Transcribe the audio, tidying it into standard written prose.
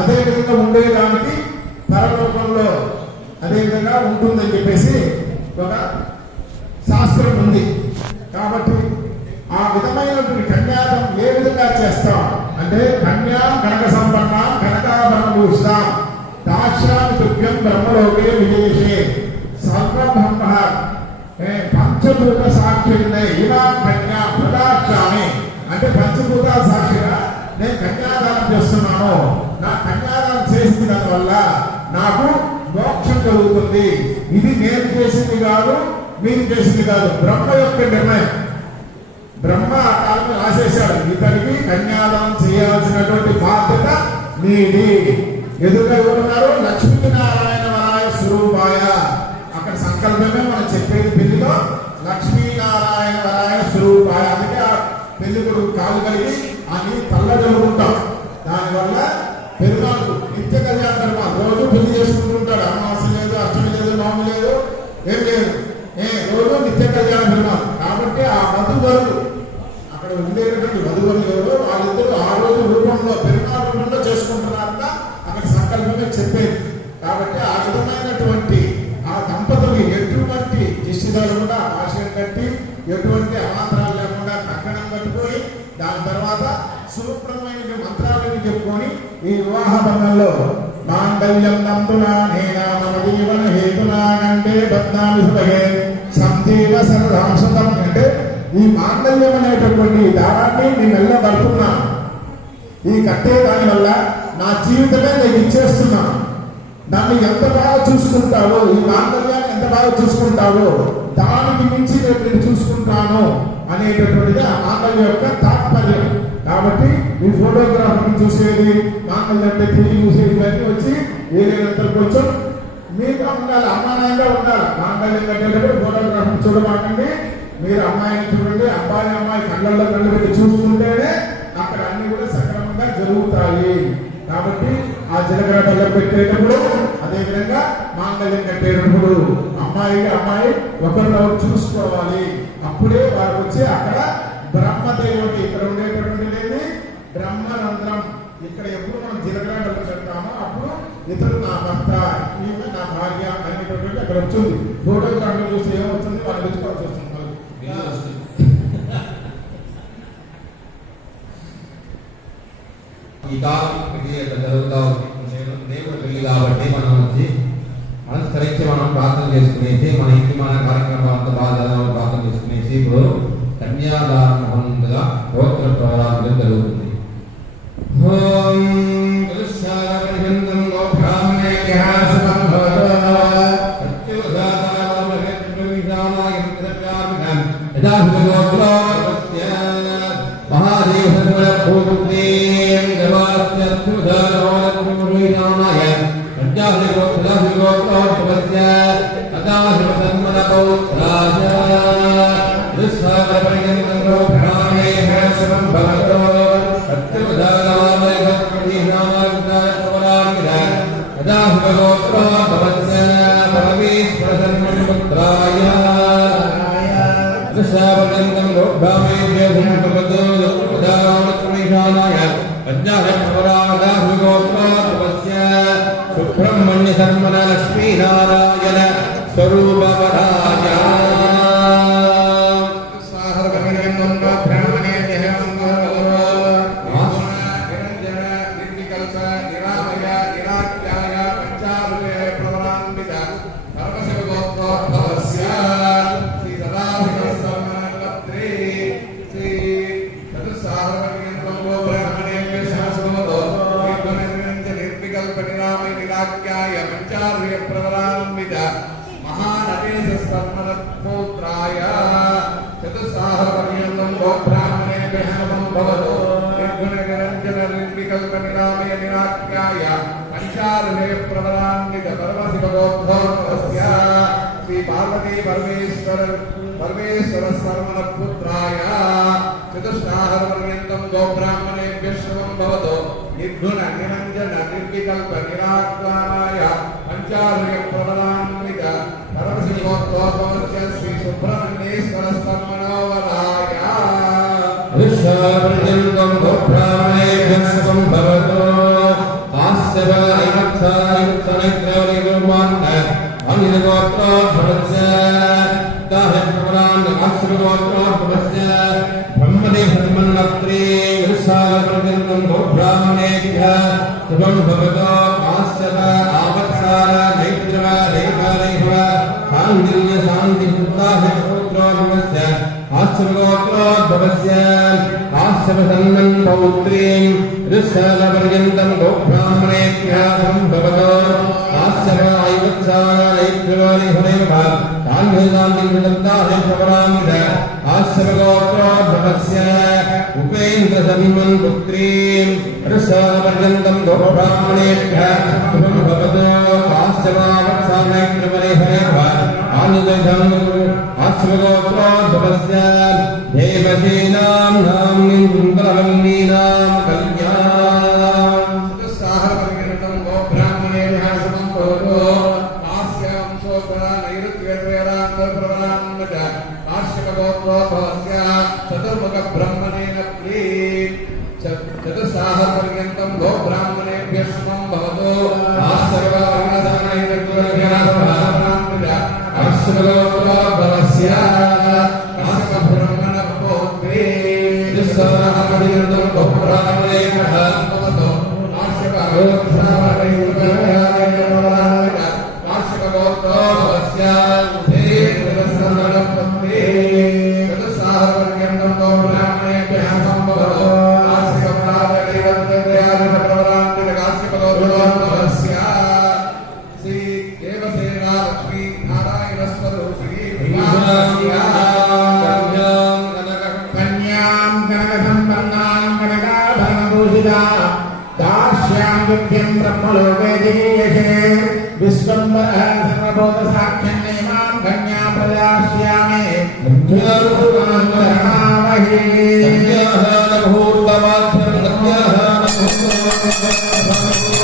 అదేవిధంగా ఉండేదానికి పరలోకంలో అదేవిధంగా ఉంటుందని చెప్పేసి ఒక శాస్త్రం ఉంది. కాబట్టి ఆ విధమైనటువంటి కన్యాదం ఏ విధంగా చేస్తాం అంటే కన్యా కనక సంపన్న కనకాభరణభూషితాం దాక్ష్యామి తుభ్యం బ్రహ్మలోకే విజేషే సర్వబ్రహ్మ పంచభూత సాక్షినే ఇలా కన్యా ప్రదాక్ష్యామి అంటే పంచభూతాల సాక్షిగా నేను కన్యాదానం చేస్తున్నాను. నా కన్యాదానం చేసిన దానివల్ల నాకు మోక్షం కలుగుతుంది. ఇది నేను చేసింది కాదు, మీరు చేసింది కాదు, బ్రహ్మ యొక్క నిర్ణయం. బ్రహ్మ ఆ కాలం రాసేశాడు, ఇతనికి కన్యాదానం చేయాల్సినటువంటి బాధ్యత మీది. ఎదురుగా ఉన్నారు లక్ష్మీనారాయణ వరాయ స్వరూపాయ. అక్కడ సంకల్పమే మనం చెప్పేది పెళ్లిలో లక్ష్మీనారాయణ వరాయ స్వరూపాయ. అందుకే ఆ పెళ్లి కొడుకు కాలు కలిగి అని తల్లగలుగుంటాం. దానివల్ల పెరుమాళ్ళు నిత్య కళ్యాణ పెరుమాళ్ళు రోజు పెళ్లి చేసుకుంటుంటాడు. అమావాస్య లేదు, అష్టమి లేదు, నవమి లేదు, ఏం లేదు, రోజు నిత్య కళ్యాణ పెరుమాళ్ళు. కాబట్టి ఆ వధువరులు అక్కడ ఉండేటటువంటి వధువరులు ఎవరు వాళ్ళిద్దరూ ఆ రోజు రూపంలో పెరుమాళ రూపంలో చేసుకుంటున్నారన్న అక్కడ సంకల్పమే చెప్పేది. కాబట్టి ఆ విధమైనటువంటి ఆ దంపతులు ఎటువంటి దిష్టిదారు కూడా ఆశయం కట్టి ఎటువంటి అవాంతరాలు లేకుండా కంకణం కట్టుకొని దాని తర్వాత శుభ్రమైన మంత్రాలను చెప్పుకొని ఈ వివాహ బంధంలో మాంగళ్యం నందునా నేనా మమ జీవన హేతునా కంటే బద్నామి సుభగే సంజీవ సర్వదాంశతం. అంటే ఈ మాంగళ్యం అనేటటువంటి దారాన్ని నేను మెల్ల కడుతున్నాను. ఈ కట్టే దాని వల్ల నా జీవితమే నేను ఇచ్చేస్తున్నాను. దాన్ని ఎంత బాగా చూసుకుంటావో, ఈ మాంగళ్యాన్ని ఎంత బాగా చూసుకుంటావో దానికి మించి నేను చూసుకుంటాను అనేటటువంటిది ఆ మాంగళ్యం యొక్క తాత్పర్యం. కాబట్టి ఈ ఫోటోగ్రాఫర్ని చూసేది మాంగళ్యం అంటే తిరిగి చూసేది ఇవన్నీ వచ్చి ఏదైనంత కొంచెం మీగా ఉండాలి, అమ్మాయిగా ఉండాలి. మాంగళ్యం కట్టేటప్పుడు ఫోటోగ్రాఫర్ చూడమాకండి. మీరు అమ్మాయిని చూడండి, అమ్మాయి కళ్ళల్లో కళ్ళు పెట్టి చూసుకుంటేనే అక్కడ అన్ని కూడా సక్రమంగా జరుగుతాయి. కాబట్టి ఆ జీలకర్ర బెల్లం పెట్టేటప్పుడు అదేవిధంగా మాంగళ్యం కట్టేటప్పుడు అమ్మాయి ఒకరినొకరు చూసుకోవాలి. అప్పుడే వారు వచ్చి అక్కడ బ్రహ్మదేవుడి ఇక్కడ ఉండేటటువంటి బ్రహ్మరంధ్రం ఇక్కడ ఎప్పుడు మనం జీలకర్ర బెల్లం పెడతామో అప్పుడు ఇతరు నా భర్త, ఈమె నా భార్య అనేటటువంటి అక్కడ వచ్చింది. ఫోటోగ్రాఫర్ చూసి ఏమవుతుంది, వాళ్ళు వెతుకోవాల్సి వస్తుంది. ఈ కాలం జరుగుతా దేవుడు పెళ్లి కాబట్టి మనం వచ్చి మనసు కరెక్ట్ మనం ప్రార్థన చేసుకునేసి మన ఇంటి మన కార్యక్రమాలతో బాగా ప్రార్థన చేసుకునేసి ఇప్పుడు కన్యాదానంగా గోత్ర ప్రవరాలు జరుగుతుంది. సుబ్రహ్మణ్య శర్మణ లక్ష్మీనారాయణ స్వరూపవరాజ परमेश्वर सर्वण पुत्राय चतुष्टाहर पर्यन्तं गोब्राह्मणेभ्यः श्रवं भवतु निर्गुण निरञ्जन निर्विकल्प निराक्राय पंचार्य प्रबलान्वित परमशिवोत्तमस्य श्री सुब्रह्मण्येश्वर सर्वणोवराय पर्यन्तं गोब्राह्मणेभ्यः श्रवं भवतु Thank you.